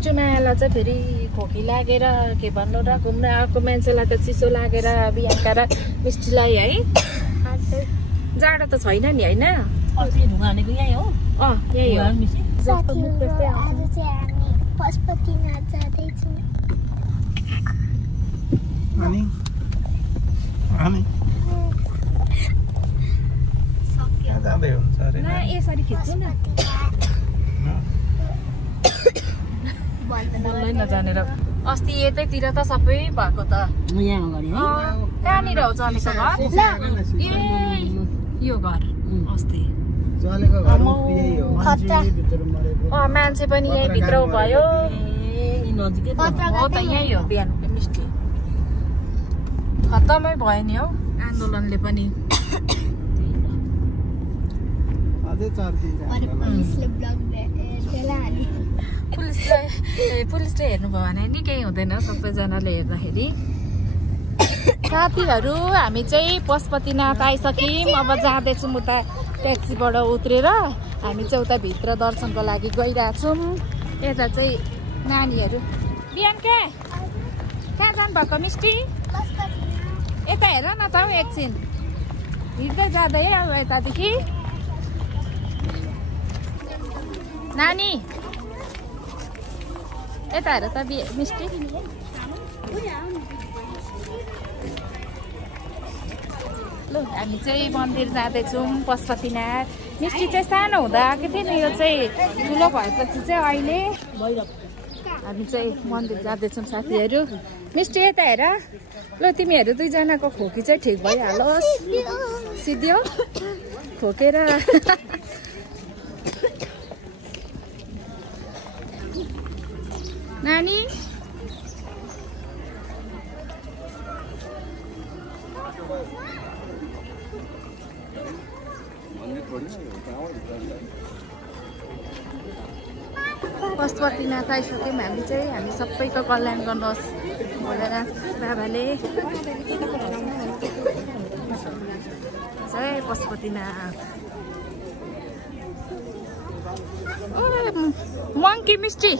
मिष्टु मायालाई चाहिँ फेरि खोकी लागेर के भन्नु र घुम्न आएको मान्छेलाई त चिसो लागेर बिहानका र मिष्टीलाई है जाडो त छैन नि होइन यही हो यही हो यसरी खिच्छु न बोल्दै नजानेर अस्ति यतैतिर त सबै भएको त कहाँनिर हो चलेको घर यो घर अस्ति मान्छे पनि यही भित्र भयो हो त यही हो बिहान मिष्टी खत्तमै भयो नि हौ आन्दोलनले पनि पुलिसले हेर्नुभयो भने निकै हुँदैन सबैजनाले हेर्दाखेरि साथीहरू हामी चाहिँ पशुपतिनाथ आइसक्यौँ अब जाँदैछौँ उता ट्याक्सीबाट उत्रेर हामी चाहिँ उता भित्र दर्शनको लागि गइरहेछौँ यता चाहिँ नानीहरू बिहान कहाँ जानु भएको मिष्टी यता हेर न त हौ एकछिन हिँड्दै जाँदै अब यतादेखि नानी यता हेर त मिष्टी ल हामी चाहिँ मन्दिर जाँदैछौँ पशुपतिनाथ मिष्टी चाहिँ सानो हुँदा आएको थियो नि यो चाहिँ ठुलो भएपछि चाहिँ अहिले हामी चाहिँ मन्दिर जाँदैछौँ साथीहरू मिष्टी यता हेर ल तिमीहरू दुईजनाको खोकी चाहिँ ठिक भइहालोस् सिद्धियो खोकेर नानी पशुपतिनाथ आइसक्यौँ हामी चाहिँ हामी सबैको कल्याण गर्नुहोस् भनेर बाबाले जय पशुपतिनाथ मङ्की मिष्टी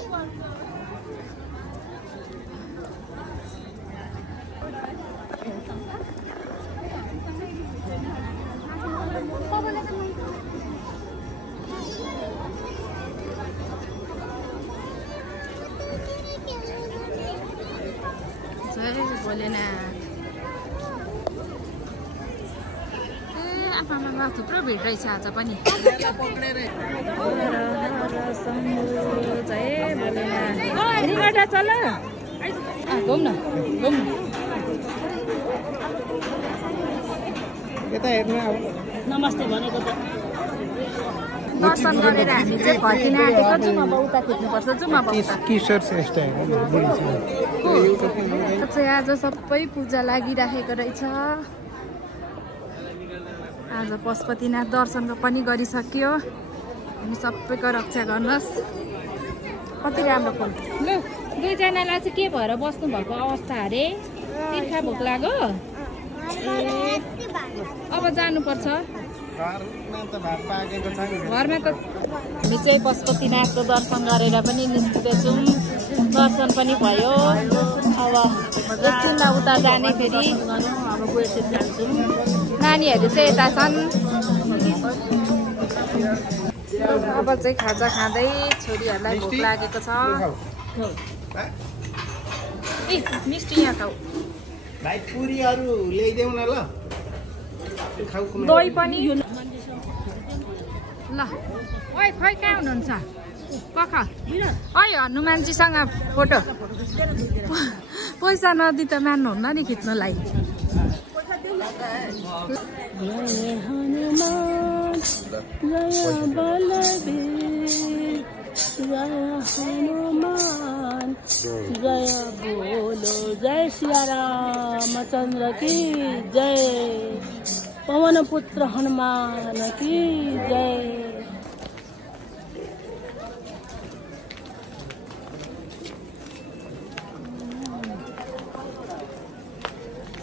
आफूमा थुप्रो भिड रहेछ आज पनि चल घुम न नमस्ते भनेको त दर्शन गरेर हामी चाहिँ फर्किन आँटेको छौँ अब उता खिच्नुपर्छ जाउँ अब चाहिँ आज सबै पूजा लागिराखेको रहेछ आज पशुपतिनाथ दर्शनको पनि गरिसक्यो हामी सबैको रक्षा गर्नुहोस् कति राम्रो फुल ल दुईजनालाई चाहिँ के भएर बस्नु भएको अवस्था अरे तिर्खा भोक लाग्यो अब जानुपर्छ घरमा त हामी चाहिँ पशुपतिनाथको दर्शन गरेर पनि निस्किँदैछौँ दर्शन पनि भयो अब एकछिनमा उता जाने फेरि अब गएपछि जान्छौँ नानीहरू चाहिँ यता छन् अब चाहिँ खाजा खाँदै छोरीहरूलाई भोक लागेको छ ए मिष्टी यहाँ खाऊ दही पनि ल ओइ खै कहाँ हुनुहुन्छ कख ओइ हनुमानजीसँग फोटो पैसा नदी त मान्नुहुन्न नि खिच्नुलाई जय हनुमान जय बलबीर जय हनुमान जय बोलो जय सिया रामचंद्र की जय पवन पुत्र हनुमान की जय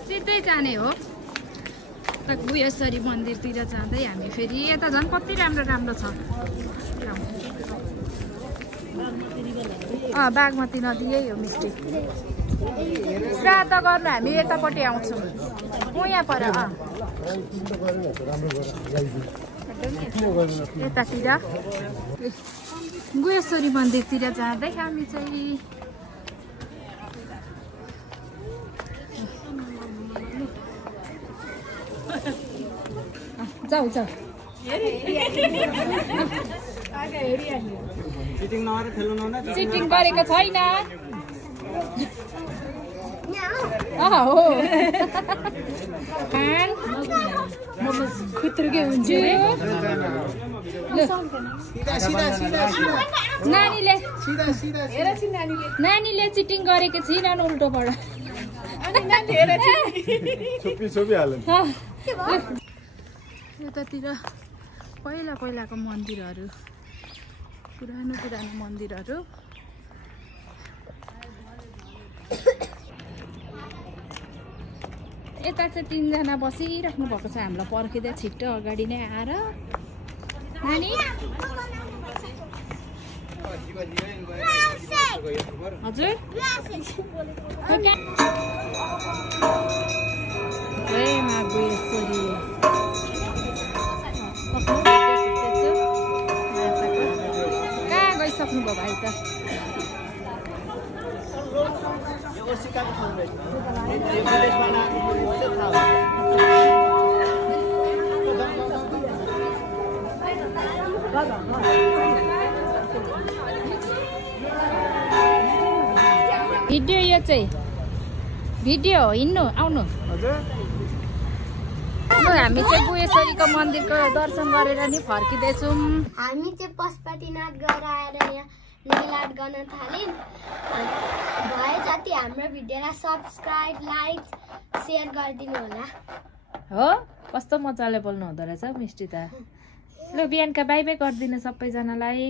सिधै जाने हो त गुहेश्वरी मन्दिरतिर जाँदै हामी फेरि यता झन् कति राम्रो राम्रो छ बागमती नदी यही हो मिस्टी श्राद्ध गर्नु हामी यतापट्टि आउँछौँ यहाँ पर यतातिर गुहेश्वरी मन्दिरतिर जाँदै हामी चाहिँ जाऊ चिटिङ गरेको छैन नानीले चिटिङ गरेको छैनन् उल्टोबाट यतातिर पहिलाको मन्दिरहरू पुरानो मन्दिरहरू यता चाहिँ 3 जना बसिराख्नु भएको छ हामीलाई पर्खिँदै छिट्टो अगाडि नै आएर नानी हजुर कहाँ गइसक्नु भयो भाइ त भिडियो यो चाहिँ भिडियो हिँड्नु आउनु हामी चाहिँ गुहेश्वरीको मन्दिरको दर्शन गरेर नि फर्किँदैछौँ हामी चाहिँ पशुपतिनाथ गएर आएर यहाँ नैलाट गर्न थाल्यौँ भए जति हाम्रो भिडियोलाई सब्सक्राइब लाइक सेयर गरिदिनु होला हो कस्तो मजाले बोल्नु हुँदो रहेछ मिष्टी त ल बिहानका बाई बाई गरिदिनु सबैजनालाई